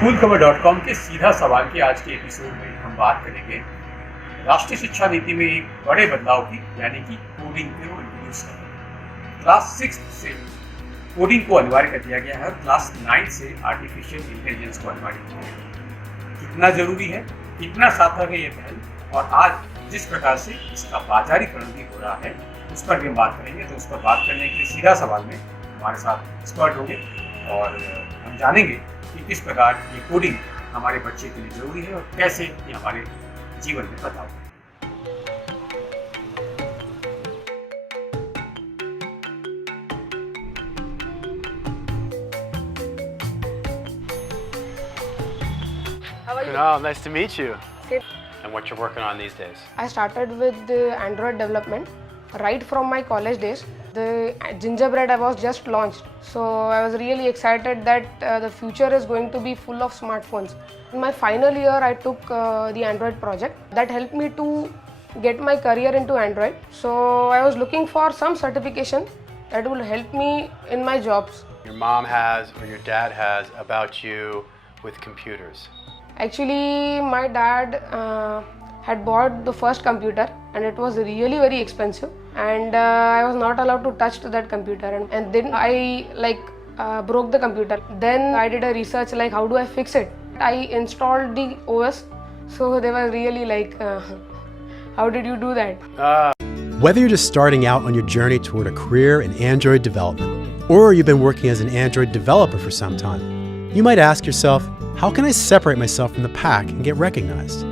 स्कूलखबर.com के सीधा सवाल के आज के एपिसोड में हम बात करेंगे राष्ट्रीय शिक्षा नीति में एक बड़े बदलाव की, यानी कि कोडिंग को इंट्रोड्यूस करना। क्लास 6 से कोडिंग को अनिवार्य कर दिया गया है और क्लास 9 से आर्टिफिशियल इंटेलिजेंस को अनिवार्य किया गया है। कितना जरूरी है, कितना सार्थक है ये पहल, और आज जिस प्रकार से इसका बाजारीकरण भी हो रहा है उस पर भी हम बात करेंगे। तो उस पर बात करने के लिए सीधा सवाल में हमारे साथ एक्सपर्ट होंगे और हम जानेंगे कि किस प्रकार ये कोडिंग हमारे बच्चे के लिए जरूरी है और कैसे ये हमारे जीवन में बदलाव। How are you? Oh, nice to meet you. Good. And what you're working on these days? I started with the Android development right from my college days. The Gingerbread was just launched, so I was really excited that the future is going to be full of smartphones. In my final year, I took the Android project that helped me to get my career into Android. So I was looking for some certification that will help me in my jobs. Your mom has or your dad has about you with computers. Actually, my dad had bought the first computer and it was really very expensive, and I was not allowed to touch that computer, and then I broke the computer. Then I did a research like how do I fix it. I installed the OS, so they were really like how did you do that? Whether you're just starting out on your journey toward a career in Android development, or you've been working as an Android developer for some time, you might ask yourself, how can I separate myself from the pack and get recognized?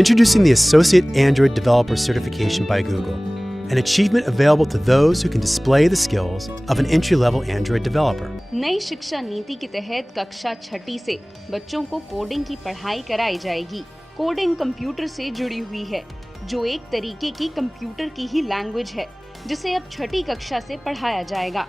Introducing the Associate Android Developer Certification by Google, an achievement available to those who can display the skills of an entry-level Android developer. नई शिक्षा नीति के तहत कक्षा 6 से बच्चों को coding की पढ़ाई कराई जाएगी। कोडिंग कंप्यूटर से जुड़ी हुई है, जो एक तरीके की कंप्यूटर की ही लैंग्वेज है, जिसे अब 6ठी कक्षा से पढ़ाया जाएगा।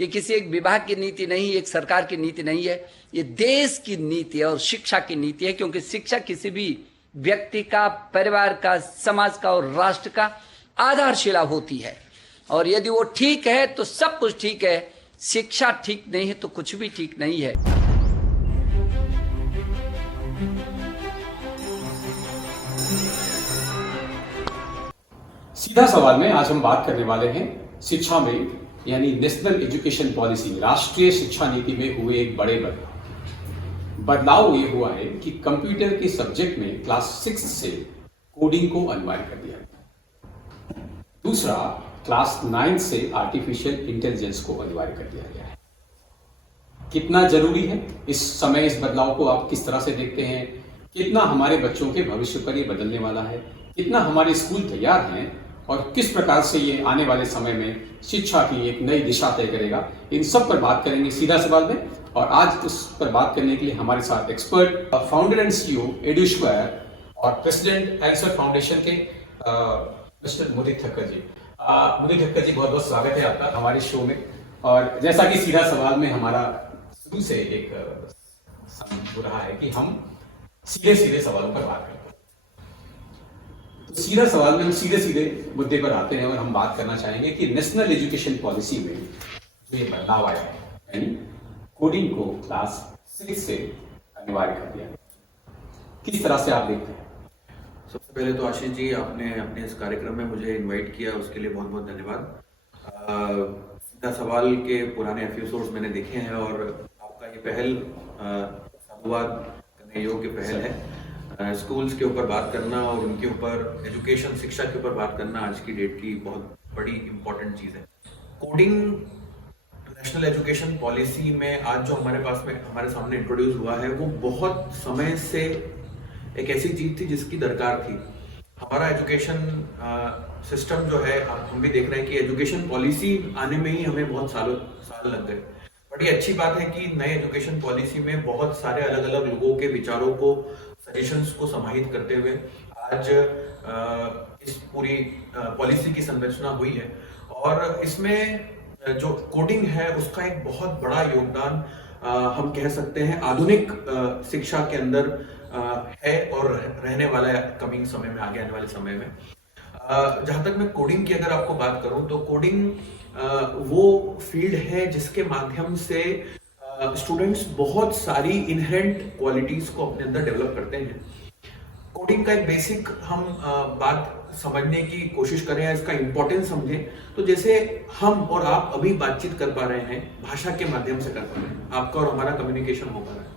ये किसी एक विभाग की नीति नहीं, एक सरकार की नीति नहीं है, ये देश की नीति है और शिक्षा की नीति है, क्योंकि शिक्षा किसी भी व्यक्ति का, परिवार का, समाज का और राष्ट्र का आधारशिला होती है। और यदि वो ठीक है तो सब कुछ ठीक है, शिक्षा ठीक नहीं है तो कुछ भी ठीक नहीं है। सीधा सवाल में आज हम बात करने वाले हैं शिक्षा में, यानी नेशनल एजुकेशन पॉलिसी, राष्ट्रीय शिक्षा नीति में हुए एक बड़े बदलाव ये हुआ है कि कंप्यूटर के सब्जेक्ट में क्लास 6 से कोडिंग को अनिवार्य कर दिया गया। दूसरा, क्लास 9 से आर्टिफिशियल इंटेलिजेंस को अनिवार्य कर दिया गया है। कितना जरूरी है इस समय, इस बदलाव को आप किस तरह से देखते हैं? कितना हमारे बच्चों के भविष्य पर ये बदलने वाला है? कितना हमारे स्कूल तैयार हैं और किस प्रकार से ये आने वाले समय में शिक्षा की एक नई दिशा तय करेगा? इन सब पर बात करेंगे सीधा सवाल में। और आज उस पर बात करने के लिए हमारे साथ एक्सपर्ट, फाउंडर एंड सीईओ एडुस्क्वायर और प्रेसिडेंट आंसर फाउंडेशन के मिस्टर मुदित ठक्कर जी। मुदित ठक्कर जी, बहुत बहुत स्वागत है आपका हमारे शो में। और जैसा कि सीधा सवाल में हमारा शुरू से एक हो रहा है कि हम सीधे सीधे सवालों पर बात करते हैं, तो सीधा सवाल में हम सीधे सीधे मुद्दे पर आते हैं और हम बात करना चाहेंगे कि नेशनल एजुकेशन पॉलिसी में जो ये बदलाव आया है, यानी कोडिंग को क्लास 6 से अनिवार्य कर दिया, किस तरह से आप देखते हैं? सबसे पहले तो आशीष जी, आपने अपने इस कार्यक्रम में मुझे इनवाइट किया, उसके लिए बहुत बहुत धन्यवाद। सीधा सवाल के पुराने एपिसोड्स मैंने देखे हैं और आपका ये पहल साधुवाद करने योग्य पहल है। स्कूल्स के ऊपर बात करना और उनके ऊपर एजुकेशन, शिक्षा के ऊपर बात करना आज की डेट की बहुत बड़ी इंपॉर्टेंट चीज़ है। कोडिंग नेशनल एजुकेशन पॉलिसी में आज जो हमारे सामने इंट्रोड्यूस हुआ है, वो बहुत समय से एक ऐसी चीज थी जिसकी दरकार थी। हमारा एजुकेशन सिस्टम जो है, हम भी देख रहे हैं कि एजुकेशन पॉलिसी आने में ही हमें बहुत साल लग गए। बड़ी अच्छी बात है कि नए एजुकेशन पॉलिसी में बहुत सारे अलग अलग लोगों के विचारों को, सजेशंस को समाहित करते हुए आज इस पूरी पॉलिसी की संरचना हुई है। और इसमें जो कोडिंग है उसका एक बहुत बड़ा योगदान हम कह सकते हैं आधुनिक शिक्षा के अंदर है और रहने वाला है कमिंग समय में, आगे आने वाले समय में। जहाँ तक मैं कोडिंग की अगर आपको बात करूं तो कोडिंग वो फील्ड है जिसके माध्यम से स्टूडेंट्स बहुत सारी इनहेरेंट क्वालिटीज को अपने अंदर डेवलप करते हैं। कोडिंग का एक बेसिक हम बात समझने की कोशिश करें या इसका इम्पोर्टेंस समझें, तो जैसे हम और आप अभी बातचीत कर पा रहे हैं, भाषा के माध्यम से कर पा रहे हैं, आपका और हमारा कम्युनिकेशन हो पा रहा है,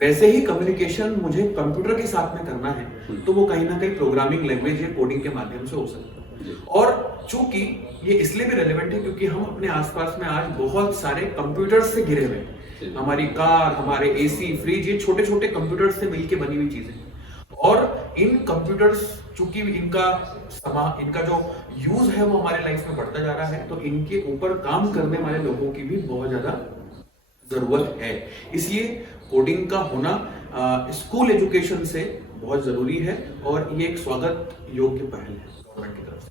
वैसे ही कम्युनिकेशन मुझे कंप्यूटर के साथ में करना है तो वो कहीं ना कहीं प्रोग्रामिंग लैंग्वेज या कोडिंग के माध्यम से हो सकता है। और चूंकि ये इसलिए भी रेलेवेंट है क्योंकि हम अपने आसपास में आज बहुत सारे कंप्यूटर्स से घिरे हुए हैं। हमारी कार, हमारे एसी, फ्रिज, ये छोटे छोटे कंप्यूटर्स से मिलकर बनी हुई चीजें, और इन कंप्यूटर्स चूंकि इनका जो यूज है वो हमारे लाइफ में बढ़ता जा रहा है, तो इनके ऊपर काम करने वाले लोगों की भी बहुत ज्यादा जरूरत है। इसलिए कोडिंग का होना स्कूल एजुकेशन से बहुत जरूरी है और ये एक स्वागत योग्य पहल है गवर्नमेंट की तरफ से।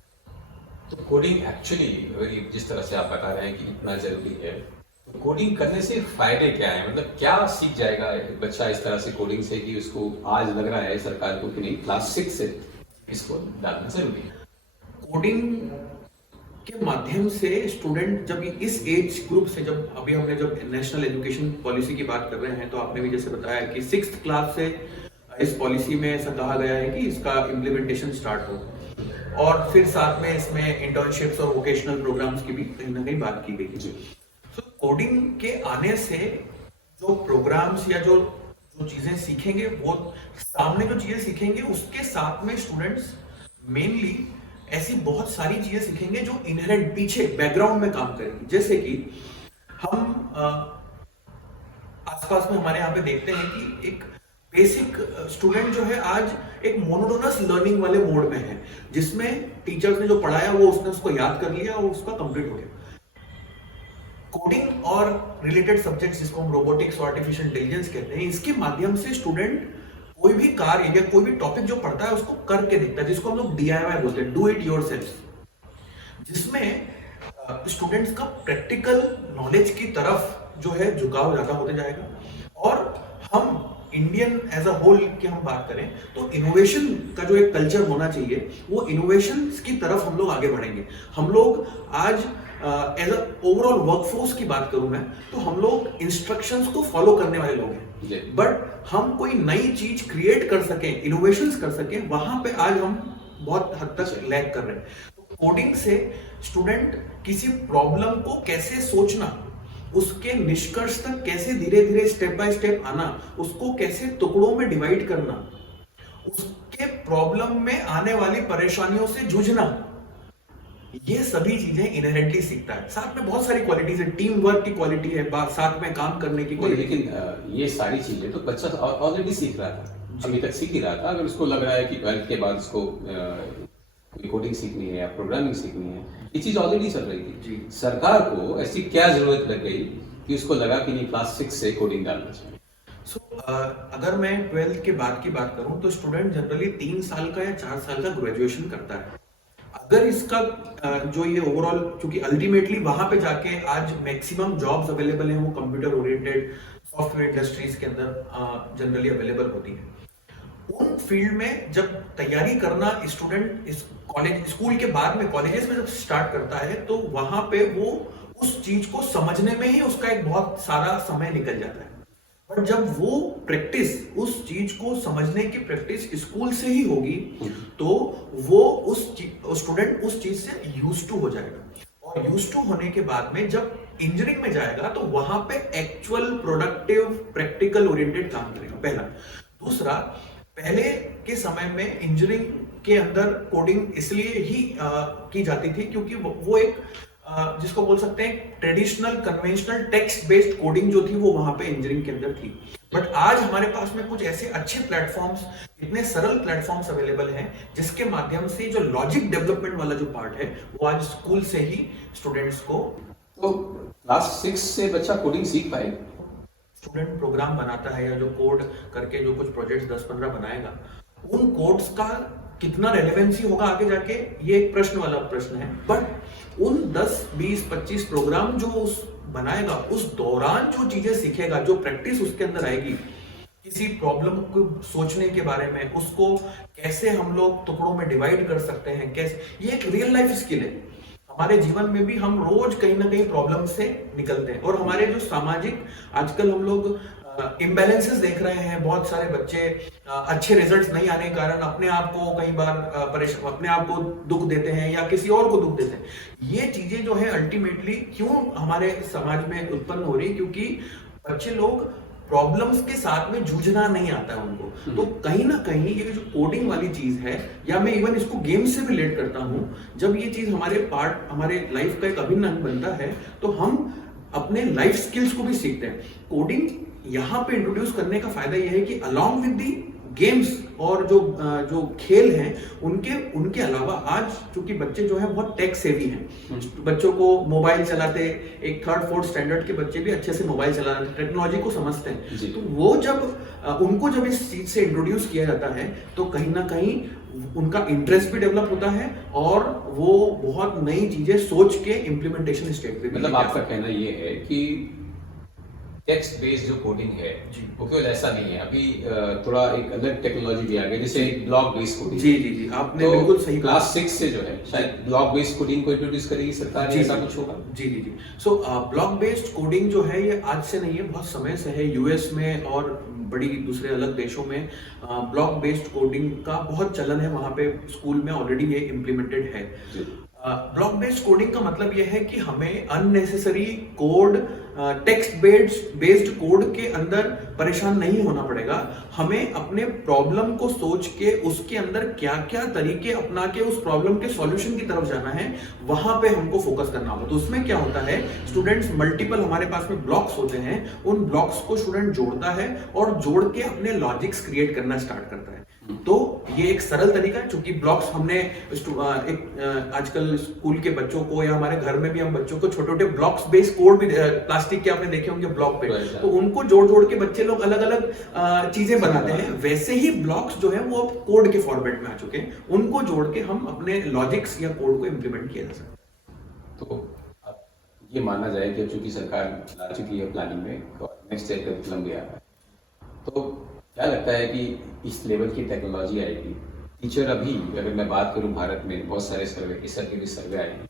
तो कोडिंग एक्चुअली जिस तरह से आप बता रहे हैं कि इतना जरूरी है, तो कोडिंग करने से फायदे क्या है? मतलब क्या सीख जाएगा बच्चा इस तरह से कोडिंग से कि उसको आज लग रहा है सरकार को कि नहीं क्लास 6 से इसको डालना जरूरी है। कोडिंग के माध्यम से स्टूडेंट जब इस एज ग्रुप से, जब अभी हमने जब नेशनल एजुकेशन पॉलिसी की बात कर रहे हैं, तो आपने भी जैसे बताया कि 6th क्लास से इस पॉलिसी में ऐसा कहा गया है कि इसका इम्प्लीमेंटेशन स्टार्ट हो, और फिर साथ में इसमें इंटर्नशिप्स और वोकेशनल प्रोग्राम्स की भी कहीं ना कहीं बात की गई है। तो कोडिंग के आने से जो प्रोग्राम्स या जो चीजें सीखेंगे, वो सामने जो चीजें सीखेंगे उसके साथ में स्टूडेंट्स मेनली ऐसी बहुत सारी चीजें सीखेंगे जो इनहेरेंट पीछे बैकग्राउंड में काम करेंगी। जैसे कि हम आसपास में हमारे यहाँ पे देखते हैं कि एक बेसिक स्टूडेंट जो है आज एक मोनोटोनस लर्निंग वाले मोड में है, जिसमें टीचर्स ने जो पढ़ाया वो उसने उसको याद कर लिया और उसका कंप्लीट हो गया। कोडिंग और रिलेटेड सब्जेक्ट्स जिसको हम रोबोटिक्स और आर्टिफिशियल इंटेलिजेंस कहते हैं, इसके माध्यम से स्टूडेंट कोई भी कार्य या कोई भी टॉपिक जो पढ़ता है उसको करके देखता है, जिसको हम लोग DIY बोलते हैं, डू इट योरसेल्फ, जिसमें स्टूडेंट्स का प्रैक्टिकल नॉलेज की तरफ जो है झुकाव ज्यादा होते जाएगा। और हम इंडियन एज अ होल की हम बात करें तो इनोवेशन का जो एक कल्चर होना चाहिए, वो इनोवेशन की तरफ हम लोग आगे बढ़ेंगे। हम लोग आज एज अ ओवरऑल वर्कफोर्स की बात करूं मैं, तो हम लोग इंस्ट्रक्शंस को फॉलो करने वाले लोग हैं, बट हम कोई नई चीज क्रिएट कर सकें, इनोवेशंस कर सकें, वहां पे आज हम बहुत हद तक लैग कर रहे हैं। तो कोडिंग से स्टूडेंट किसी प्रॉब्लम को कैसे सोचना, उसके निष्कर्ष तक कैसे धीरे धीरे स्टेप बाय स्टेप आना, उसको कैसे टुकड़ों में डिवाइड करना, उसके प्रॉब्लम में आने वाली परेशानियों से जूझना, ये सभी चीजें इनहेरेंटली सीखता है। साथ में बहुत सारी क्वालिटीज है, टीम वर्क की क्वालिटी है, साथ में काम करने की क्वालिटी। लेकिन ये सारी चीजें तो बच्चा ऑलरेडी सीख रहा था, अभी तक सीख ही रहा था। अगर उसको लग रहा है कि 12th के बाद उसको कोडिंग सीखनी है या प्रोग्रामिंग सीखनी है, ये चीज ऑलरेडी चल रही थी जी। सरकार को ऐसी क्या जरूरत लग गई कि उसको लगा कि नहीं क्लास 6 से कोडिंग डालना चाहिए? अगर मैं 12th के बाद की बात करूं तो स्टूडेंट जनरली 3 साल का या 4 साल का ग्रेजुएशन करता है। अगर इसका जो ये ओवरऑल, क्योंकि अल्टीमेटली वहां पे जाके आज मैक्सिमम जॉब्स अवेलेबल हैं, वो कंप्यूटर ओरिएंटेड सॉफ्टवेयर इंडस्ट्रीज के अंदर जनरली अवेलेबल होती है। उन फील्ड में जब तैयारी करना स्टूडेंट इस कॉलेज स्कूल के बाद में कॉलेजेस में जब स्टार्ट करता है, तो वहां पे वो उस चीज को समझने में ही उसका एक बहुत सारा समय निकल जाता है। पर जब वो प्रैक्टिस, उस चीज को समझने की प्रैक्टिस स्कूल से ही होगी, तो वो उस स्टूडेंट उस चीज से यूज टू हो जाएगा, और यूज टू होने के बाद में जब इंजीनियरिंग में जाएगा तो वहां पे एक्चुअल प्रोडक्टिव प्रैक्टिकल ओरिएंटेड काम करेगा, पहला। दूसरा, पहले के समय में इंजीनियरिंग के अंदर कोडिंग इसलिए ही की जाती थी क्योंकि वो एक जिसको बोल सकते हैं traditional conventional text based coding जो थी वो वहां पे इंजीनियरिंग के अंदर थी। बट आज हमारे पास में कुछ ऐसे अच्छे प्लेटफॉर्म्स, इतने सरल प्लेटफॉर्म्स अवेलेबल हैं, जिसके माध्यम से जो लॉजिक डेवलपमेंट वाला जो पार्ट है वो आज स्कूल से ही स्टूडेंट्स को। तो क्लास 6 से बच्चा कोडिंग सीख पाए? स्टूडेंट प्रोग्राम बनाता है या जो कोड करके जो कुछ प्रोजेक्ट्स 10-15 बनाएगा, उन कोड्स का कितना रेलेवेंसी होगा आगे जाके, ये एक प्रश्न वाला प्रश्न है। बट उन 10, 20, 25 प्रोग्राम जो उस बनाएगा, उस दौरान जो चीजें सीखेगा, जो प्रैक्टिस उसके अंदर आएगी, किसी प्रॉब्लम को सोचने के बारे में, उसको कैसे हम लोग टुकड़ों में डिवाइड कर सकते हैं, कैसे, ये एक रियल लाइफ स्किल है। हमारे जीवन में भी हम रोज कहीं ना कहीं प्रॉब्लम से निकलते हैं। और हमारे जो सामाजिक आजकल हम लोग इम्बैलेंसेस देख रहे हैं, बहुत सारे बच्चे अच्छे रिजल्ट्स नहीं आने के कारण अपने आप को कई बार परेशान, अपने आप को दुख देते हैं या किसी और को दुख देते हैं। ये चीजें जो है अल्टीमेटली क्यों हमारे समाज में उत्पन्न हो रही है, क्योंकि बच्चे लोग प्रॉब्लम्स के साथ में जूझना नहीं आता है उनको। तो कहीं ना कहीं ये जो कोडिंग वाली चीज है, या मैं इवन इसको गेम से भी रिलेट करता हूं, जब ये चीज हमारे लाइफ का एक अभिन्न अंग बनता है तो हम अपने लाइफ स्किल्स को भी सीखते हैं। कोडिंग यहाँ पे इंट्रोड्यूस करने का फायदा यह है कि अलॉन्ग विद दी गेम्स और जो खेल हैं उनके अलावा आज चूंकि बच्चे जो है बहुत टेक सेवी हैं, बच्चों को मोबाइल चलाते, एक 3rd 4th स्टैंडर्ड के बच्चे भी अच्छे से मोबाइल चलाते, टेक्नोलॉजी को समझते हैं। तो वो उनको जब इस चीज से इंट्रोड्यूस किया जाता है तो कहीं ना कहीं उनका इंटरेस्ट भी डेवलप होता है और वो बहुत नई चीजें सोच के इम्प्लीमेंटेशन स्टेज पे। मतलब आपका कहना ये है कि टेक्स्ट बेस्ड जो कोडिंग है वो केवल ऐसा नहीं है, अभी थोड़ा एक अलग टेक्नोलॉजी भी आ गई, जैसे ब्लॉक बेस्ड कोडिंग। जी आपने बिल्कुल सही कहा। क्लास 6 से जो है शायद ब्लॉक बेस्ड कोडिंग को इंट्रोड्यूस करेगी सरकार, ऐसा कुछ होगा। जी सो ब्लॉक बेस्ड कोडिंग जो है ये आज से नहीं है, बहुत समय से है। यूएस में और बड़ी दूसरे अलग देशों में ब्लॉक बेस्ड कोडिंग का बहुत चलन है, वहां पे स्कूल में ऑलरेडी ये इम्प्लीमेंटेड है। ब्लॉक बेस्ड कोडिंग का मतलब यह है कि हमें unnecessary code, text based code के अंदर परेशान नहीं होना पड़ेगा। हमें अपने प्रॉब्लम को सोच के उसके अंदर क्या क्या तरीके अपना के उस प्रॉब्लम के सॉल्यूशन की तरफ जाना है, वहां पे हमको फोकस करना होगा। तो उसमें क्या होता है, स्टूडेंट्स मल्टीपल हमारे पास में ब्लॉक्स होते हैं, उन ब्लॉक्स को स्टूडेंट जोड़ता है और जोड़ के अपने लॉजिक्स क्रिएट करना स्टार्ट करता है। तो ये एक सरल तरीका है, क्योंकि ब्लॉक्स हमने आजकल स्कूल के बच्चों को या हमारे घर में भी हम बच्चों को छोटे छोटे ब्लॉक्स बेस्ड कोड भी प्लास्टिक के आपने देखे होंगे ब्लॉक पे, तो उनको जोड़ के बच्चे लोग अलग अलग चीजें बनाते हैं। वैसे ही ब्लॉक्स जो है वो अब कोड के फॉर्मेट में आ चुके हैं, उनको जोड़ के हम अपने लॉजिक्स या कोड को इम्प्लीमेंट किया जा सकता है। तो ये माना जाए कि चूंकि सरकार ला चुकी है प्लानिंग में, नेक्स्ट ईयर करिकुलम भी आ रहा है, तो क्या लगता है कि इस लेवल की टेक्नोलॉजी आएगी, टीचर अभी अगर मैं बात करूं भारत में बहुत सारे सर्वे आए हैं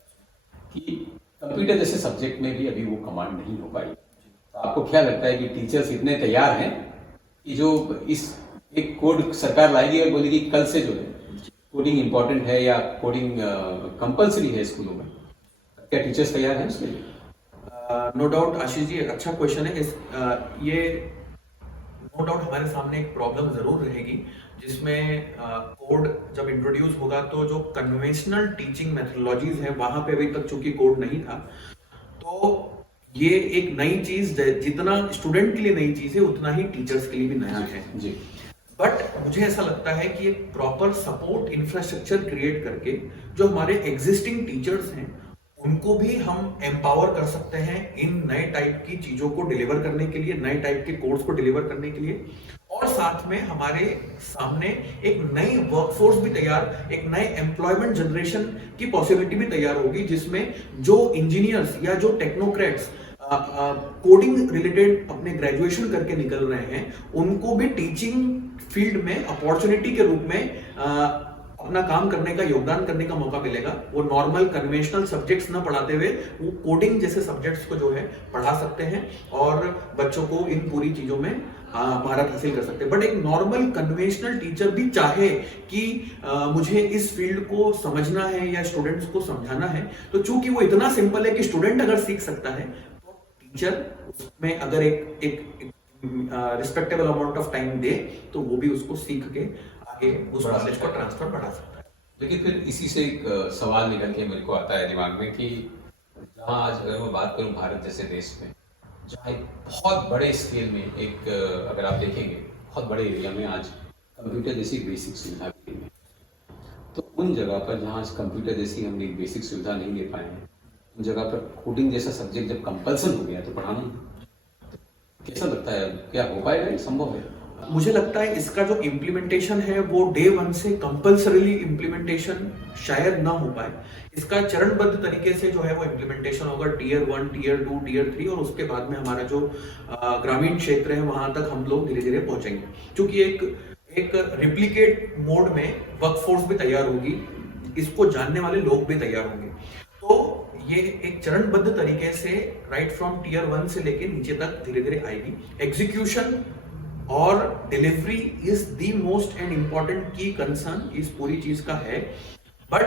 कि कंप्यूटर जैसे सब्जेक्ट में भी अभी वो कमांड नहीं हो पाई। तो आपको क्या लगता है कि टीचर्स इतने तैयार हैं कि जो इस एक कोड सरकार लाएगी और बोलेगी कल से जो है कोडिंग इंपॉर्टेंट है या कोडिंग कंपल्सरी है स्कूलों में, क्या टीचर्स तैयार हैं उसके लिए? नो डाउट आशीष जी, अच्छा क्वेश्चन है। ये नो डाउट हमारे सामने एक प्रॉब्लम जरूर रहेगी, जिसमें कोड जब इंट्रोड्यूस होगा तो जो कन्वेंशनल टीचिंग मेथोडोलॉजीज है वहां पे अभी तक चूंकि कोड नहीं था, तो ये एक नई चीज, जितना स्टूडेंट के लिए नई चीज है उतना ही टीचर्स के लिए भी नया है जी। बट मुझे ऐसा लगता है कि एक प्रॉपर सपोर्ट इंफ्रास्ट्रक्चर क्रिएट करके जो हमारे एग्जिस्टिंग टीचर्स हैं उनको भी हम एम्पावर कर सकते हैं इन नए टाइप की चीजों को डिलीवर करने के लिए, नए टाइप के कोर्स को डिलीवर करने के लिए। और साथ में हमारे सामने एक नई वर्कफोर्स भी तैयार, एक नए एम्प्लॉयमेंट जनरेशन की पॉसिबिलिटी भी तैयार होगी, जिसमें जो इंजीनियर्स या जो टेक्नोक्रेट्स कोडिंग रिलेटेड अपने ग्रेजुएशन करके निकल रहे हैं, उनको भी टीचिंग फील्ड में अपॉर्चुनिटी के रूप में अपना काम करने का, योगदान करने का मौका मिलेगा। वो नॉर्मल कन्वेंशनल सब्जेक्ट्स ना पढ़ाते हुए वो कोडिंग जैसे सब्जेक्ट्स को जो है पढ़ा सकते हैं और बच्चों को इन पूरी चीजों में महारत हासिल कर सकते हैं। बट एक नॉर्मल कन्वेंशनल टीचर भी चाहे कि मुझे इस फील्ड को समझना है या स्टूडेंट्स को समझाना है, तो चूंकि वो इतना सिंपल है कि स्टूडेंट अगर सीख सकता है तो टीचर उसमें अगर एक रिस्पेक्टेबल अमाउंट ऑफ टाइम दे तो वो भी उसको सीख के आगे उस नॉलेज को ट्रांसफर बढ़ा सकता है। लेकिन फिर इसी से एक सवाल निकल के मेरे को आता है दिमाग में कि जहाँ आज अगर मैं बात करूँ भारत जैसे देश में, जहाँ एक बहुत बड़े स्केल में एक अगर आप देखेंगे बहुत बड़े एरिया में आज कंप्यूटर जैसी बेसिक सुविधा भी नहीं है, तो उन जगह पर जहाँ आज कंप्यूटर जैसी हमने बेसिक सुविधा नहीं दे पाए हैं, उन जगह पर कोडिंग जैसा सब्जेक्ट जब कंपल्सन हो गया तो पढ़ाना कैसा लगता है, क्या हो पाएगा, ये संभव है? मुझे लगता है इसका जो इम्प्लीमेंटेशन है वो डे 1 से कंपल्सरीली इम्प्लीमेंटेशन शायद ना हो पाए। इसका चरणबद्ध तरीके से जो है वो इम्प्लीमेंटेशन होगा, टियर 1, टियर 2, टियर 3, और उसके बाद में हमारा जो ग्रामीण क्षेत्र है वहां तक हम लोग धीरे धीरे पहुंचेंगे। क्योंकि एक रिप्लिकेट मोड में वर्कफोर्स भी तैयार होगी, इसको जानने वाले लोग भी तैयार होंगे। तो ये एक चरणबद्ध तरीके से राइट फ्रॉम टीयर 1 से लेके नीचे तक धीरे धीरे आएगी। एग्जीक्यूशन और delivery is the most and important की कंसर्न इस पूरी चीज का है। बट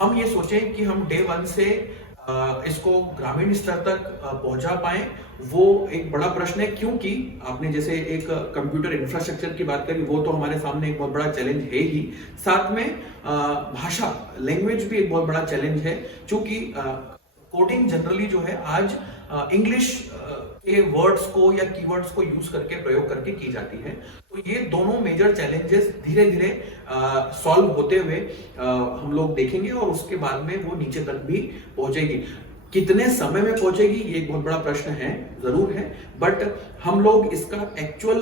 हम ये सोचें कि हम डे 1 से इसको ग्रामीण स्तर तक पहुंचा पाए, वो एक बड़ा प्रश्न है, क्योंकि आपने जैसे एक कंप्यूटर इंफ्रास्ट्रक्चर की बात करी, वो तो हमारे सामने एक बहुत बड़ा चैलेंज है ही, साथ में भाषा लैंग्वेज भी एक बहुत बड़ा चैलेंज है, क्योंकि कोडिंग जनरली जो है आज इंग्लिश के वर्ड्स को या कीवर्ड्स को यूज करके प्रयोग करके की जाती है। तो ये दोनों मेजर चैलेंजेस धीरे धीरे सॉल्व होते हुए हम लोग देखेंगे और उसके बाद में वो नीचे तक भी पहुंचेगी। कितने समय में पहुंचेगी ये एक बहुत बड़ा प्रश्न है, जरूर है, बट हम लोग इसका एक्चुअल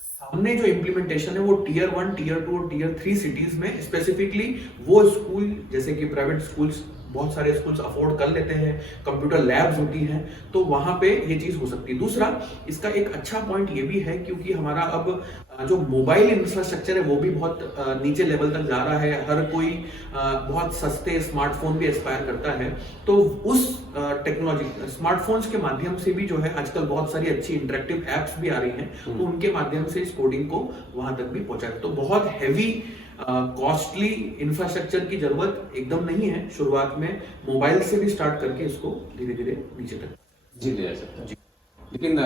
सामने जो इम्प्लीमेंटेशन है वो टीयर 1, टीयर 2 और टीयर 3 सिटीज में स्पेसिफिकली वो स्कूल जैसे कि प्राइवेट स्कूल्स, बहुत सारे स्कूल्स अफोर्ड कर लेते हैं, कंप्यूटर लैब्स होती हैं, तो वहां पे ये चीज हो सकती है। दूसरा, इसका एक अच्छा पॉइंट ये भी है क्योंकि हमारा अब जो मोबाइल इंफ्रास्ट्रक्चर है वो भी बहुत नीचे लेवल तक जा रहा है, हर कोई बहुत सस्ते स्मार्टफोन भी एस्पायर करता है, तो उस टेक्नोलॉजी स्मार्टफोन्स के माध्यम से भी जो है आजकल बहुत सारी अच्छी इंटरेक्टिव एप्स भी आ रही हैं, तो उनके माध्यम से इस कोडिंग को वहां तक भी पहुंचाए। तो बहुत हैवी कॉस्टली इंफ्रास्ट्रक्चर की जरूरत एकदम नहीं है, शुरुआत में मोबाइल से भी स्टार्ट करके इसको धीरे धीरे नीचे तक जी ले जा सकता है। लेकिन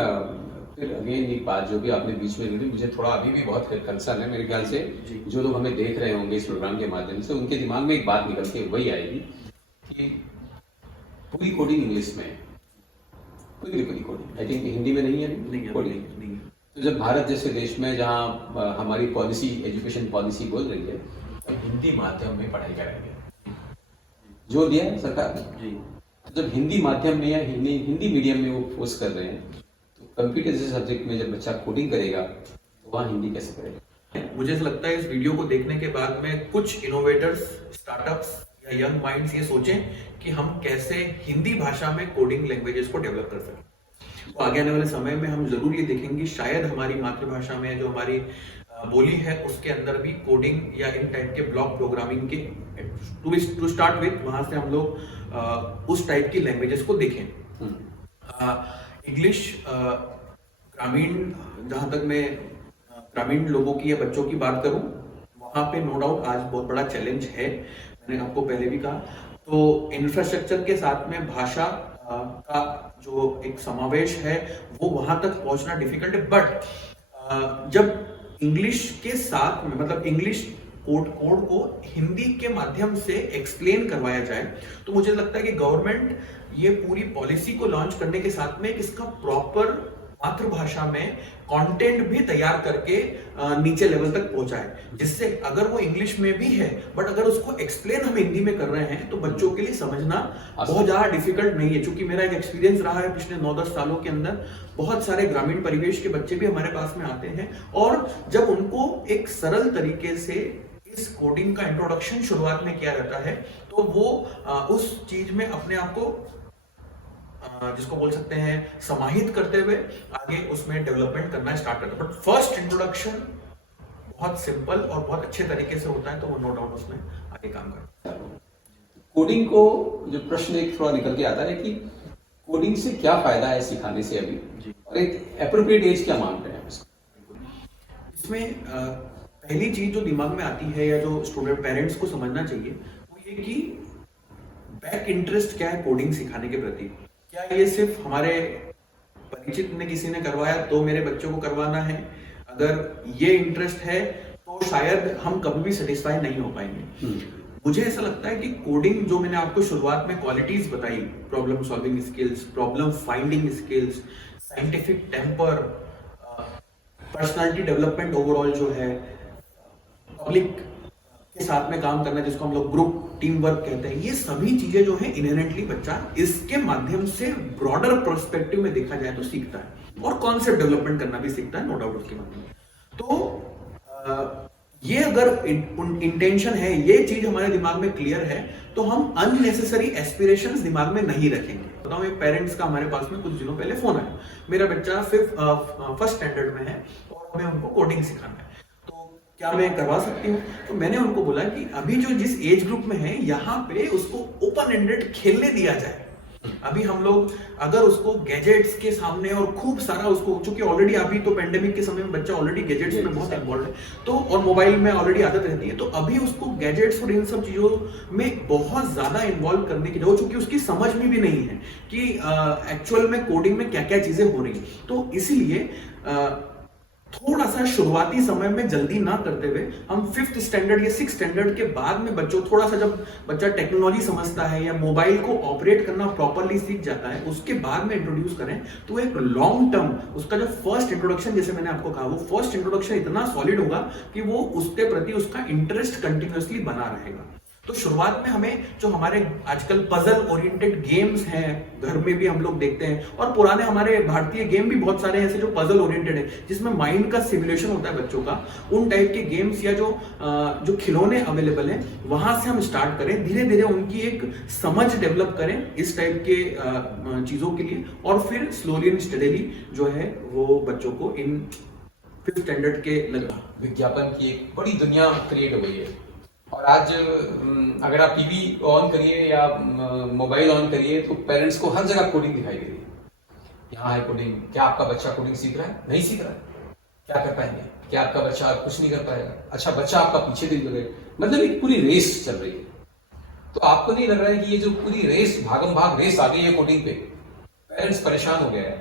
फिर अगेन एक बात जो भी आपने बीच में बोली, मुझे थोड़ा अभी भी बहुत कंसर्न है, मेरे ख्याल से जो लोग हमें देख रहे होंगे इस प्रोग्राम के माध्यम से, उनके दिमाग में एक बात निकल के वही आएगी कि पूरी कोडिंग इंग्लिश में, पूरी कोडिंग आई थिंक हिंदी में नहीं है कोडिंग नहीं है। तो जब भारत जैसे देश में जहाँ हमारी पॉलिसी, एजुकेशन पॉलिसी बोल रही है तो हिंदी माध्यम में पढ़ाई कराएंगे, जो दिया है सरकार ने जी, तो जब हिंदी माध्यम में या हिंदी मीडियम में वो फोर्स कर रहे हैं, तो कंप्यूटर जैसे सब्जेक्ट में जब बच्चा कोडिंग करेगा तो वहाँ हिंदी कैसे करेगा? मुझे ऐसा लगता है इस वीडियो को देखने के बाद में कुछ इनोवेटर्स, स्टार्टअप्स या यंग माइंड्स ये सोचें कि हम कैसे हिंदी भाषा में कोडिंग लैंग्वेजेस को डेवलप कर सकें। तो आगे आने वाले समय में हम जरूर ये देखेंगे, शायद हमारी मातृभाषा में जो हमारी बोली है उसके अंदर भी कोडिंग या इन टाइप के ब्लॉक प्रोग्रामिंग के टू स्टार्ट विथ, वहां से हम लोग उस टाइप की लैंग्वेजेस को देखें। इंग्लिश ग्रामीण, जहां तक मैं ग्रामीण लोगों की या बच्चों की बात करूं, वहां पे नो डाउट आज बहुत बड़ा चैलेंज है, मैंने आपको पहले भी कहा। तो इंफ्रास्ट्रक्चर के साथ में भाषा का जो एक समावेश है वो वहां तक पहुंचना डिफिकल्ट है, बट जब इंग्लिश के साथ में, मतलब इंग्लिश कोड को हिंदी के माध्यम से एक्सप्लेन करवाया जाए, तो मुझे लगता है कि गवर्नमेंट ये पूरी पॉलिसी को लॉन्च करने के साथ में इसका प्रॉपर मातृभाषा में कंटेंट भी तैयार करके नीचे लेवल तक पहुंचाए, जिससे अगर वो इंग्लिश में भी है बट अगर उसको एक्सप्लेन हम हिंदी में कर रहे हैं तो बच्चों के लिए समझना बहुत ज्यादा डिफिकल्ट नहीं है। क्योंकि मेरा एक एक्सपीरियंस रहा है पिछले 9-10 सालों के अंदर, बहुत सारे ग्रामीण परिवेश के बच्चे भी हमारे पास में आते हैं, और जब उनको एक सरल तरीके से इस कोडिंग का इंट्रोडक्शन शुरुआत में किया जाता है तो वो उस चीज में अपने आप को, जिसको बोल सकते हैं, समाहित करते हुए आगे उसमें डेवलपमेंट करना स्टार्ट करते हैं। बट फर्स्ट इंट्रोडक्शन बहुत सिंपल और बहुत अच्छे तरीके से होता है, तो वो नो डाउट उसमें आगे काम करता है। कोडिंग को जो प्रश्न एक थोड़ा निकल के आता है कि कोडिंग से क्या फायदा है सिखाने से अभी, और एक एप्रोप्रिएट एज क्या मांग रहे हैं इसमें? पहली चीज जो दिमाग में आती है या जो स्टूडेंट पेरेंट्स को समझना चाहिए वो ये कि बैक इंटरेस्ट क्या है कोडिंग सिखाने के प्रति। क्या ये सिर्फ हमारे परिचित ने किसी ने करवाया तो मेरे बच्चों को करवाना है? अगर ये इंटरेस्ट है तो शायद हम कभी भी सेटिस्फाई नहीं हो पाएंगे। मुझे ऐसा लगता है कि कोडिंग, जो मैंने आपको शुरुआत में क्वालिटीज बताई, problem solving skills, problem finding skills, scientific temper, personality development overall जो है, पब्लिक के साथ में काम करना जिसको हम लोग ग्रुप टीम वर्क कहते हैं, ये सभी चीजें जो है इनहेरेंटली बच्चा इसके माध्यम से ब्रॉडर पर्सपेक्टिव में देखा जाए तो सीखता है, और कॉन्सेप्ट डेवलपमेंट करना भी सीखता है, नो डाउट उसके माध्यम। तो ये अगर इंटेंशन है, ये चीज हमारे दिमाग में क्लियर है, तो हम अननेसेसरी एस्पिरेशंस दिमाग में नहीं रखेंगे। बताऊं, एक पेरेंट्स का हमारे पास में कुछ दिनों पहले फोन आया, मेरा बच्चा फर्स्ट स्टैंडर्ड में है और हमें उनको कोडिंग सिखाना है। क्या मैं करवा सकती हूँ? तो मैंने उनको बोला कि अभी जो जिस एज ग्रुप में है यहाँ पे उसको ओपन एंडेड खेलने दिया जाए। अभी हम लोग अगर उसको गैजेट्स के सामने और खूब सारा उसको, चूंकि ऑलरेडी अभी तो पेंडेमिक के समय में बच्चा ऑलरेडी गैजेट्स में बहुत इन्वॉल्व है, तो और मोबाइल में ऑलरेडी आदत रहती है, तो अभी उसको गैजेट्स और इन सब चीजों में बहुत ज्यादा इन्वॉल्व करने की जरूरत, चूंकि उसकी समझ में भी नहीं है कि एक्चुअल में कोडिंग में क्या क्या चीजें हो रही है। तो इसीलिए थोड़ा सा शुरुआती समय में जल्दी ना करते हुए हम 5th स्टैंडर्ड या 6th स्टैंडर्ड के बाद में बच्चों, थोड़ा सा जब बच्चा टेक्नोलॉजी समझता है या मोबाइल को ऑपरेट करना प्रॉपरली सीख जाता है, उसके बाद में इंट्रोड्यूस करें तो एक लॉन्ग टर्म उसका जो फर्स्ट इंट्रोडक्शन, जैसे मैंने आपको कहा, वो फर्स्ट इंट्रोडक्शन इतना सॉलिड होगा कि वो उसके प्रति उसका इंटरेस्ट कंटिन्यूअसली बना रहेगा। तो शुरुआत में हमें जो हमारे आजकल पजल ओरिएंटेड गेम्स हैं, घर में भी हम लोग देखते हैं, और पुराने हमारे भारतीय गेम भी बहुत सारे ऐसे जो पजल ओरिएंटेड है, जिसमें माइंड का सिमुलेशन होता है बच्चों का, उन टाइप के गेम्स या जो खिलौने अवेलेबल हैं, वहां से हम स्टार्ट करें, धीरे धीरे उनकी एक समझ डेवलप करें इस टाइप के चीजों के लिए, और फिर स्लोली एंड स्टडीली जो है वो बच्चों को इन 5th स्टैंडर्ड के लगा। विज्ञापन की एक बड़ी दुनिया क्रिएट हो गई है, और आज अगर आप टीवी ऑन करिए या मोबाइल ऑन करिए तो पेरेंट्स को हर जगह कोडिंग दिखाई दे रही है। यहाँ है कोडिंग, क्या आपका बच्चा कोडिंग सीख रहा है? नहीं सीख रहा है, क्या कर पाएंगे? क्या आपका बच्चा कुछ नहीं कर पाएगा? अच्छा, बच्चा आपका पीछे नहीं लगेगा, मतलब एक पूरी रेस चल रही है। तो आपको नहीं लग रहा है कि ये जो पूरी रेस, भागम भाग रेस आ गई है कोडिंग पे, पेरेंट्स परेशान हो गया है,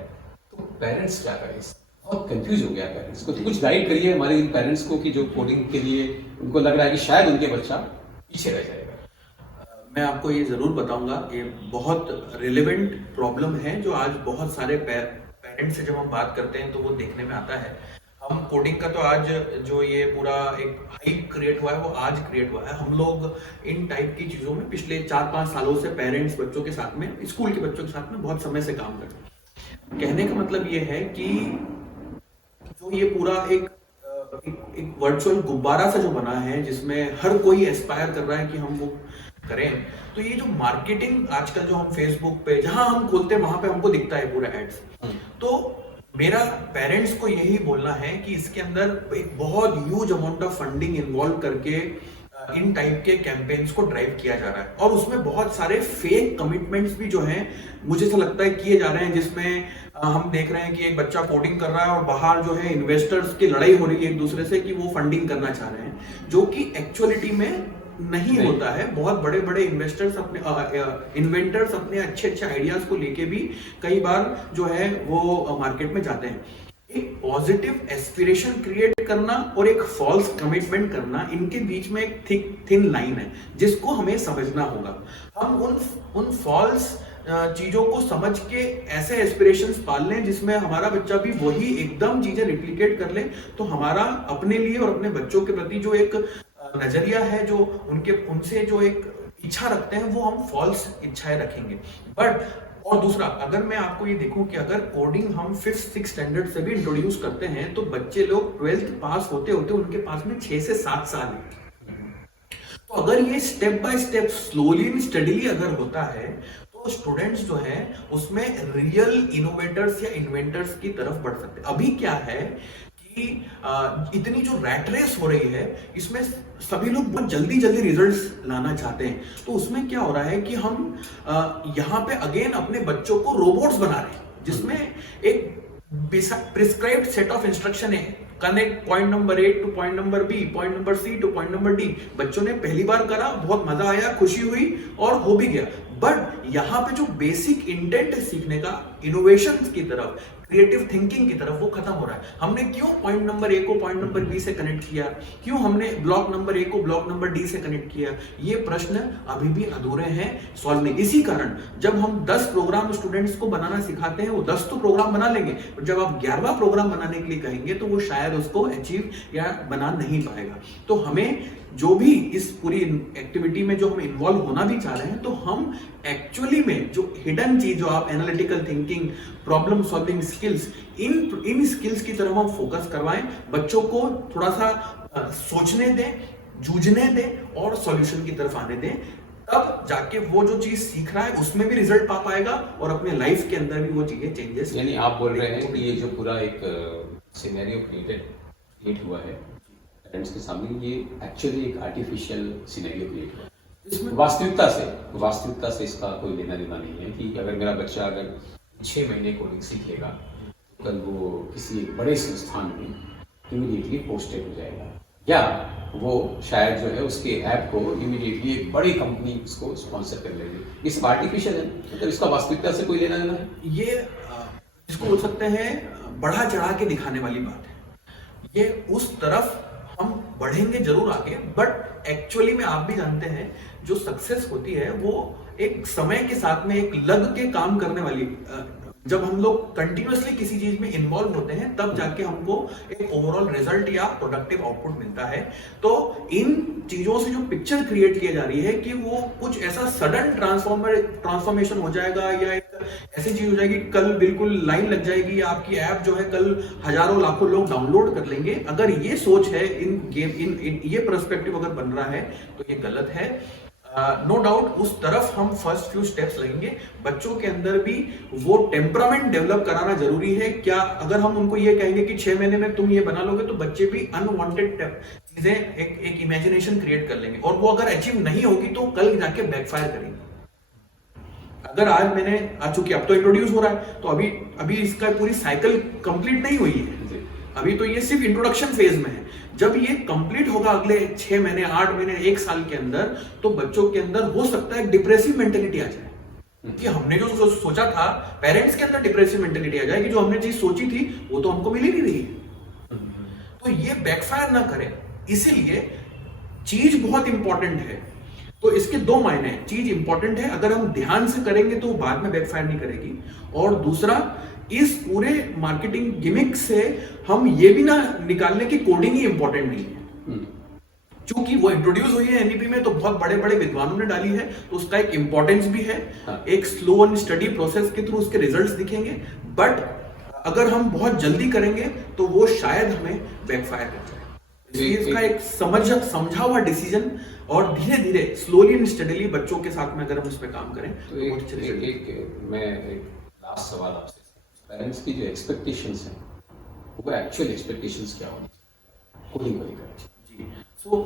तो पेरेंट्स क्या करें? बहुत कंफ्यूज हो गया पेरेंट्स को। तो कुछ गाइड करिए हमारे इन पेरेंट्स को कि जो कोडिंग के लिए उनको लग रहा है कि शायद उनके बच्चा पीछे रह जाएगा। मैं आपको ये जरूर बताऊंगा, ये बहुत रिलेवेंट प्रॉब्लम है जो आज बहुत सारे पेरेंट्स से जब हम बात करते हैं तो वो देखने में आता है। हम कोडिंग का तो आज जो ये पूरा एक हाइप क्रिएट हुआ है वो आज क्रिएट हुआ है। हम लोग इन टाइप की चीजों में पिछले 4-5 सालों से पेरेंट्स बच्चों के साथ में, स्कूल के बच्चों के साथ में बहुत समय से काम करते हैं। कहने का मतलब ये है कि जो ये पूरा एक वर्चुअल गुब्बारा सा जो बना है, जिसमें हर कोई एस्पायर कर रहा है कि हम वो करें, तो ये जो मार्केटिंग आजकल जो हम फेसबुक पे जहां हम खोलते हैं वहां पे हमको दिखता है पूरा एड्स। तो मेरा पेरेंट्स को यही बोलना है कि इसके अंदर एक बहुत huge amount of funding involve करके इन टाइप के कैंपेन्स को ड्राइव किया जा रहा है, और उसमें बहुत सारे फेक कमिटमेंट्स भी जो हैं मुझे ऐसा लगता है किए जा रहे हैं, जिसमें हम देख रहे हैं कि एक बच्चा कोडिंग कर रहा है और बाहर जो है इन्वेस्टर्स की लड़ाई हो रही है एक दूसरे से कि वो फंडिंग करना चाह रहे हैं, जो कि एक्चुअलिटी में नहीं होता है। बहुत बड़े बड़े इन्वेस्टर्स अपने इन्वेंटर्स अपने अच्छे अच्छे आइडियाज को लेके भी कई बार जो है वो मार्केट में जाते हैं। एक पॉजिटिव एस्पिरेशन क्रिएट करना और एक फॉल्स कमिटमेंट करना, इनके बीच में एक थिन लाइन है जिसको हमें समझना होगा। हम उन फॉल्स चीजों को समझ के ऐसे एस्पिरेशंस पाल लें जिसमें हमारा बच्चा भी वही एकदम चीजें रिप्लिकेट कर ले, तो हमारा अपने लिए और अपने बच्चों के प्रति जो एक नजरिया है, जो उनसे जो एक इच्छा रखते हैं, वो हम फॉल्स इच्छाएं रखेंगे। बट और दूसरा, अगर मैं आपको ये देखूं कि अगर कोडिंग हम 5th-6th स्टैंडर्ड से भी इंट्रोड्यूस करते हैं तो बच्चे लोग 12th पास होते होते उनके पास में 6 से 7 साल है। तो अगर ये step by step slowly and steadily अगर होता है तो स्टूडेंट्स जो है उसमें रियल इनोवेटर्स या इन्वेंटर्स की तरफ बढ़ सकते हैं। अभी क्या है कि इतनी जो रैट रेस हो रही है, इसमें सभी लोग बहुत जल्दी जल्दी रिजल्ट्स लाना चाहते हैं, तो उसमें क्या हो रहा है कि हम यहाँ पे अगेन अपने बच्चों को रोबोट्स बना रहे हैं, जिसमें एक प्रिस्क्राइब्ड सेट ऑफ इंस्ट्रक्शन है, connect point number A two point number B, point number C two point number D। बच्चों ने पहली बार करा, बहुत मजा आया, खुशी हुई और हो भी गया। बट यहाँ पे जो बेसिक इंटेंट है सीखने का, इनोवेशन की तरफ, क्रिएटिव थिंकिंग की तरफ, वो खत्म हो रहा है। हमने क्यों पॉइंट नंबर A को पॉइंट नंबर B से कनेक्ट किया, क्यों हमने ब्लॉक नंबर A को ब्लॉक नंबर D से कनेक्ट किया, ये प्रश्न अभी भी अधूरे हैं सॉल्व नहीं। इसी कारण जब हम 10 प्रोग्राम स्टूडेंट्स को बनाना सिखाते हैं, वो 10 तो प्रोग्राम बना लेंगे, और जब आप 11वां प्रोग्राम बनाने के लिए कहेंगे तो वो शायद उसको अचीव या बना नहीं पाएगा। तो हमें जो भी इस पूरी एक्टिविटी में जो हम इन्वॉल्व होना भी चाह रहे हैं, तो हम एक्चुअली में जो हिडन चीज, जो आप analytical thinking, problem solving skills, इन स्किल्स की तरफ हम फोकस करवाएं, बच्चों को थोड़ा सा सोचने दें, जूझने दें और सॉल्यूशन की तरफ आने दें, तब जाके वो जो चीज सीख रहा है उसमें भी रिजल्ट पा पाएगा और अपने लाइफ के अंदर भी वो चीजें चेंजेस। यानी आप बोल रहे हैं कि ये जो पूरा एक सिनेरियो क्रिएट हुआ है पेरेंट्स के सामने, ये एक्चुअली एक आर्टिफिशियल सिनेरियो क्रिएट हुआ। इसमें वास्तविकता से इसका कोई लेना देना नहीं है कि अगर मेरा बच्चा अगर 6 महीने कोडिंग सीख लेगा तो कल वो किसी एक बड़े संस्थान में इमीडिएटली पोस्टेड हो जाएगा, या वो शायद जो है उसके ऐप को इमीडिएटली एक बड़ी कंपनी उसको स्पॉन्सर कर लेगी। इस आर्टिफिशियल है, मतलब इसका वास्तविकता से कोई लेना देना है? ये इसको बोल सकते हैं बढ़ा चढ़ा के दिखाने वाली बात है। ये उस तरफ हम बढ़ेंगे जरूर आगे, बट एक्चुअली में आप भी जानते हैं जो सक्सेस होती है वो एक समय के साथ में एक लग के काम करने वाली, जब हम लोग कंटिन्यूअसली किसी चीज में इन्वॉल्व होते हैं तब जाके हमको एक ओवरऑल रिजल्ट या प्रोडक्टिव आउटपुट मिलता है। तो इन चीजों से जो पिक्चर क्रिएट की जा रही है कि वो कुछ ऐसा सडन ट्रांसफॉर्मेशन हो जाएगा या एक ऐसी चीज हो जाएगी कल बिल्कुल लाइन लग जाएगी या आपकी ऐप जो है कल हजारों लाखों लोग डाउनलोड कर लेंगे, अगर ये सोच है इन ये पर्सपेक्टिव अगर बन रहा है तो ये गलत है। नो डाउट उस तरफ हम फर्स्ट फ्यू स्टेप्स लेंगे। बच्चों के अंदर भी वो टेम्परामेंट डेवलप कराना जरूरी है। क्या अगर हम उनको ये कहेंगे कि 6 महीने में तुम ये बना लोगे तो बच्चे भी अनवांटेड चीजें एक इमेजिनेशन क्रिएट कर लेंगे और वो अगर अचीव नहीं होगी तो कल जाके बैकफायर करेंगे। अगर आज चूंकि अब तो इंट्रोड्यूस हो रहा है तो अभी इसका पूरी साइकिल कंप्लीट नहीं हुई है, अभी तो ये सिर्फ इंट्रोडक्शन फेज में है। जब ये कंप्लीट होगा अगले 6 महीने 8 महीने 1 साल के अंदर, तो बच्चों के अंदर हो सकता है डिप्रेसिव मेंटेलिटी आ जाए कि हमने जो सोचा था, पेरेंट्स के अंदर डिप्रेसिव मेंटेलिटी आ जाए कि जो हमने चीज सोची थी वो तो हमको मिल ही नहीं रही है। तो ये बैकफायर ना करे, इसीलिए चीज बहुत इंपॉर्टेंट है। तो इसके 2 मायने हैं, चीज इंपॉर्टेंट है, अगर हम ध्यान से करेंगे तो बाद में बैकफायर नहीं करेगी, और दूसरा इस पूरे मार्केटिंग गिमिक से हम ये भी ना निकालने की कोडिंग ही इंपॉर्टेंट नहीं है। चूंकि वो इंट्रोड्यूस हुई है एनईपी में तो बहुत बड़े बड़े विद्वानों ने डाली है, तो उसका एक इंपॉर्टेंस भी है। एक स्लो एंड स्टडी प्रोसेस के थ्रू उसके रिजल्ट्स दिखेंगे, बट अगर हम बहुत जल्दी करेंगे तो वो शायद हमें बैकफायर कर जाए। इसलिए इसका एक समझा हुआ डिसीजन और धीरे धीरे स्लोली एंड स्टडीली बच्चों के साथ में अगर हम उस पर काम करें तो मैं एक लास्ट सवाल आपसे, पेरेंट्स की जो एक्सपेक्टेशंस हैं वो एक्चुअल एक्सपेक्टेशंस क्या होंगी कोडिंग को लेकर? जी, सो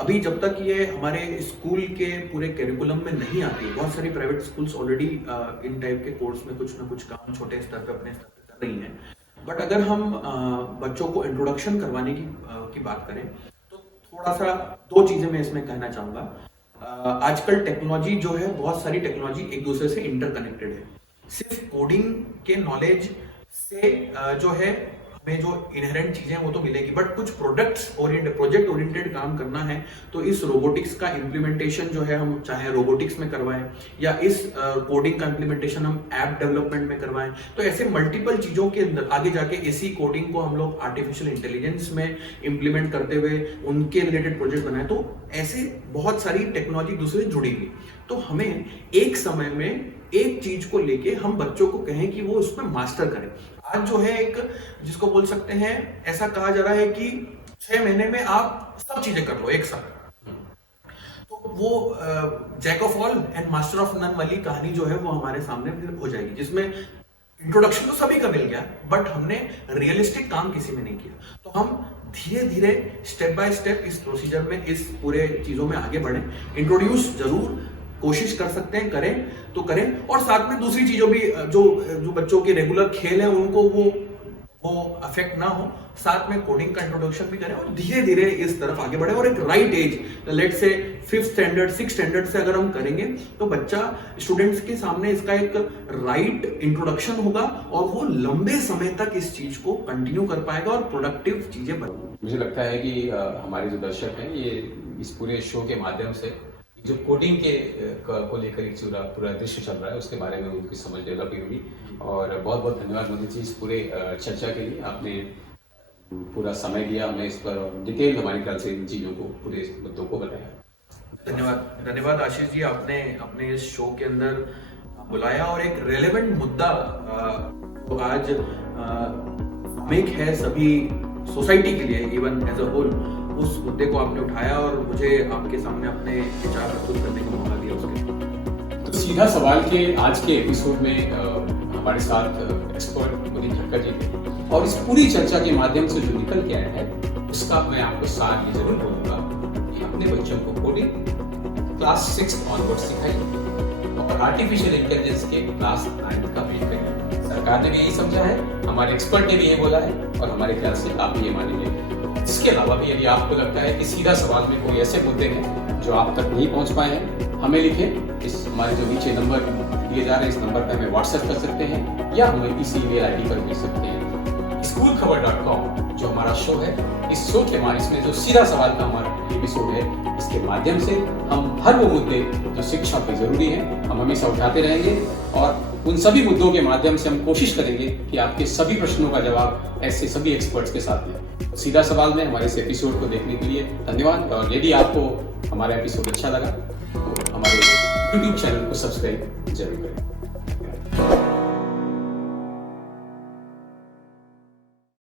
अभी जब तक ये हमारे स्कूल के पूरे करिकुलम में नहीं आती, बहुत सारी private schools already in type के कोर्स में कुछ ना कुछ काम छोटे स्तर पे अपने स्तर पे कर रही हैं, बट अगर हम बच्चों को इंट्रोडक्शन करवाने की बात करें तो थोड़ा सा 2 चीजें मैं इसमें कहना चाहूंगा। आजकल टेक्नोलॉजी जो है, बहुत सारी टेक्नोलॉजी एक दूसरे से इंटरकनेक्टेड है। सिर्फ कोडिंग के नॉलेज से जो है हमें जो इनहेरेंट चीजें वो तो मिलेगी, बट कुछ प्रोजेक्ट ओरिएंटेड काम करना है तो इस रोबोटिक्स का इम्प्लीमेंटेशन जो है हम चाहे रोबोटिक्स में करवाएं या इस कोडिंग का इम्प्लीमेंटेशन हम ऐप डेवलपमेंट में करवाएं, तो ऐसे मल्टीपल चीजों के अंदर आगे जाके इसी कोडिंग को हम लोग आर्टिफिशियल इंटेलिजेंस में इम्प्लीमेंट करते हुए उनके रिलेटेड प्रोजेक्ट बनाए, तो ऐसे बहुत सारी टेक्नोलॉजी दूसरे से जुड़ी हुई। तो हमें एक समय में एक चीज को लेके हम बच्चों को कहें कि वो उसमें मास्टर करें। आज जो है एक जिसको बोल सकते हैं, ऐसा कहा जा रहा है कि 6 महीने में आप सब चीजें कर लो एक साथ, तो वो jack of all and master of none वाली कहानी जो है वो हमारे सामने फिर हो जाएगी, जिसमें इंट्रोडक्शन तो सभी का मिल गया बट हमने रियलिस्टिक काम किसी में नहीं किया। तो हम धीरे धीरे स्टेप बाय स्टेप इस प्रोसीजर में, इस पूरे चीजों में आगे बढ़ें। इंट्रोड्यूस जरूर कोशिश कर सकते हैं, करें तो करें, और साथ में दूसरी चीजों भी जो बच्चों के रेगुलर खेल है उनको वो अफेक्ट ना हो, साथ में कोडिंग का इंट्रोडक्शन भी करें और धीरे धीरे इस तरफ आगे बढ़े। और एक राइट एज, लेट से 5th स्टैंडर्ड 6th स्टैंडर्ड से अगर हम करेंगे तो बच्चा स्टूडेंट्स के सामने इसका एक राइट इंट्रोडक्शन होगा और वो लंबे समय तक इस चीज को कंटिन्यू कर पाएगा और प्रोडक्टिव चीजें बनेंगी। मुझे लगता है कि हमारे जो दर्शक हैं ये इस पूरे शो के माध्यम से जो कोडिंग को लेकर एक पूरा दृश्य चल रहा है उसके बारे में उनकी समझ डेवलप हुई। और बहुत बहुत धन्यवाद मोदी जी इस पूरे चर्चा के लिए, आपने पूरा समय दिया, हमें इस पर डिटेल हमारे ख्याल से इन चीज़ों को, पूरे मुद्दों को बताया। धन्यवाद आशीष जी, आपने अपने इस शो के अंदर बुलाया और एक रेलेवेंट मुद्दा तो आज सामयिक है सभी सोसाइटी के लिए, इवन एज अ होल, उस मुद्दे को आपने उठाया और मुझे आपके सामने अपने विचार प्रस्तुत करने का मौका दिया उसके लिए। तो सीधा सवाल के आज के एपिसोड में हमारे साथ एक्सपर्ट मोदी ठक्कर जी थे और इस पूरी चर्चा के माध्यम से जो निकल के आया है उसका मैं आपको सार ये जरूर बोलूंगा कि अपने बच्चों को कोडिंग क्लास 6 ऑनवर्ड सिखाइए और आर्टिफिशियल इंटेलिजेंस के क्लास 9 का वेट करिए। सरकार ने भी यही समझा है, हमारे एक्सपर्ट ने भी ये बोला है और हमारे ख्याल से आप भी ये मानेंगे। इसके अलावा भी यदि आपको लगता है कि सीधा सवाल में कोई ऐसे मुद्दे हैं जो आप तक नहीं पहुंच पाए हैं, हमें लिखें। इस हमारे जो नीचे नंबर दिए जा रहे हैं इस नंबर पर हमें व्हाट्सएप कर सकते हैं या हमें किसी ईमेल आईडी पर भेज सकते हैं। schoolkhabar.com जो हमारा शो है, इस शो के इसमें जो सीधा सवाल का हमारा एपिसोड है, इसके माध्यम से हम हर वो मुद्दे जो शिक्षा पे जरूरी हैं हम हमेशा उठाते रहेंगे और उन सभी मुद्दों के माध्यम से हम कोशिश करेंगे कि आपके सभी प्रश्नों का जवाब ऐसे सभी एक्सपर्ट्स के साथ दें। सीधा सवाल में हमारे इस एपिसोड को देखने के लिए धन्यवाद। और यदि आपको हमारा एपिसोड अच्छा लगा तो हमारे YouTube चैनल को सब्सक्राइब जरूर करें।